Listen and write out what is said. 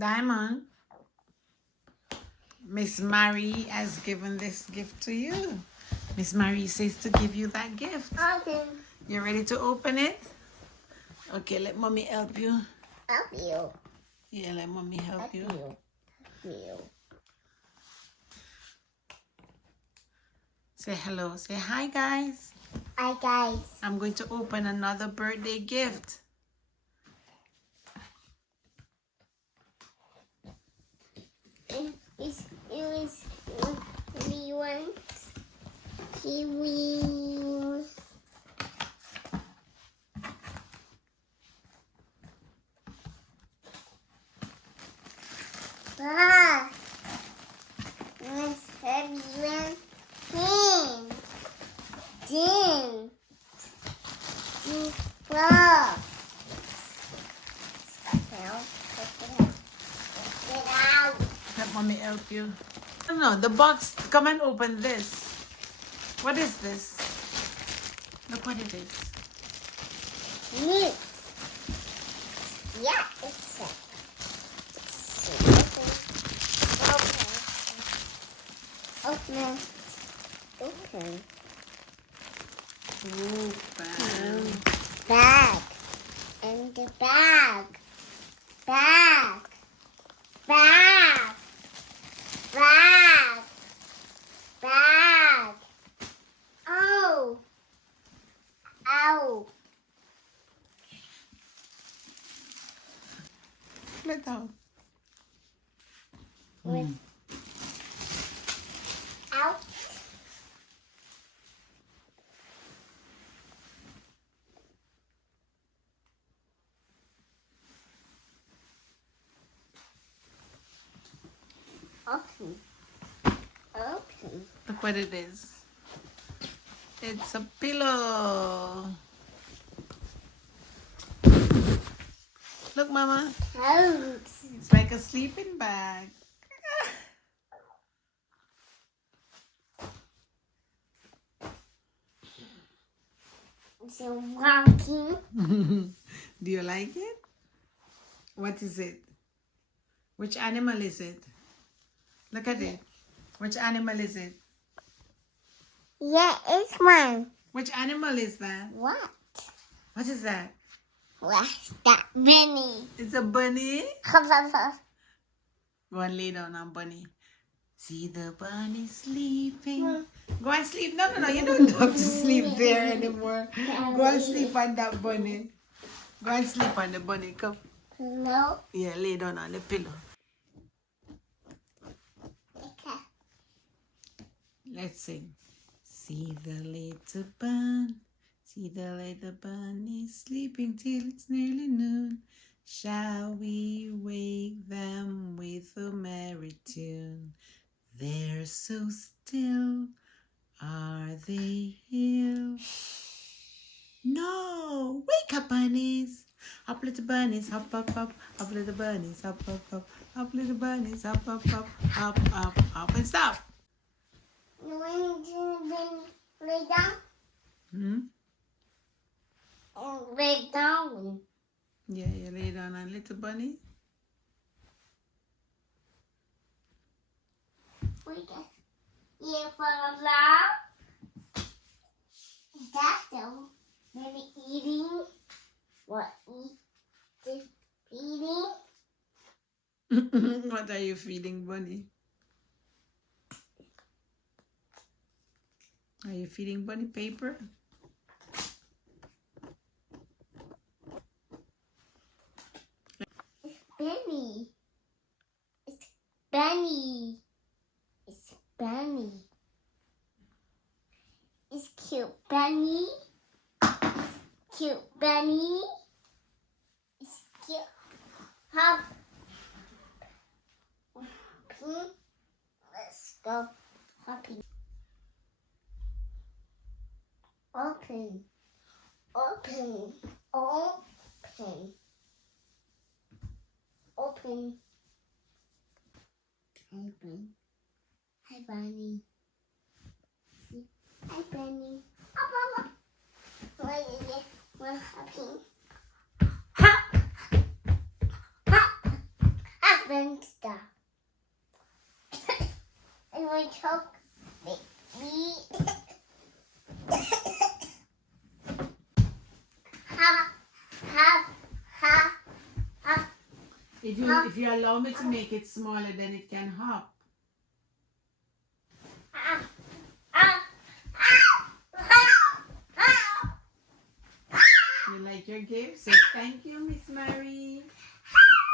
Diamond, Miss Marie has given this gift to you. Miss Marie says to give you that gift. Okay. You ready to open it? Okay, let mommy help you. Help you. Yeah, let mommy help you. Help you. Say hello. Say hi, guys. Hi, guys. I'm going to open another birthday gift. It was we want kiwi. Ah, let's have you pin. Din. Well. Get out. Let mommy help you. No, the box. Come and open this. What is this? Look what it is. Meat. Yeah, it's open. Open. Open. Bag. And the bag. Bag. Bag. Bag. Bag. Oh. Ow. Let out. With out. Open. Open. Look what it is. It's a pillow. Look, Mama. Thanks. It's like a sleeping bag. It's a walking. Do you like it? What is it? Which animal is it? Look at it. Which animal is it? Yeah, it's one. Which animal is that? What? What is that? What's that, Benny? It's a bunny. Go and lay down on bunny. See the bunny sleeping. Go and sleep. No, you don't have to sleep there anymore. Go and sleep on that bunny. Go and sleep on the bunny. Come. No. Yeah, lay down on the pillow. Okay. Let's sing. See the little bunny. See the little bunny sleeping till it's nearly noon. Shall we wake them with a merry tune? They're so still, are they ill? No! Wake up, bunnies! Up, little bunnies, hop, up, up. Up, little bunnies, hop, up, up. Up, little bunnies, hop, up, up. Up, up, up, and stop! You want to lay down? Hmm? And lay down. Yeah, you lay down on little bunny. We get here for a lot. That's the maybe eating. What eating? What are you feeding bunny? Are you feeding bunny paper? It's Benny. It's Benny. It's Benny. It's cute Benny. It's cute Benny. It's cute. Hop. Let's go hopping. Open. Open. Open. Open. Open. Hi, Bunny. See? Hi, Bunny. Up, up, up. We're happy. Hop. Hop. Hop. fenster. And we choke me. Ha, ha, ha, ha. If you allow me to make it smaller, then it can hop. Ah, ah, ah, ah. You like your gift? Say thank you, Miss Mary. Ah.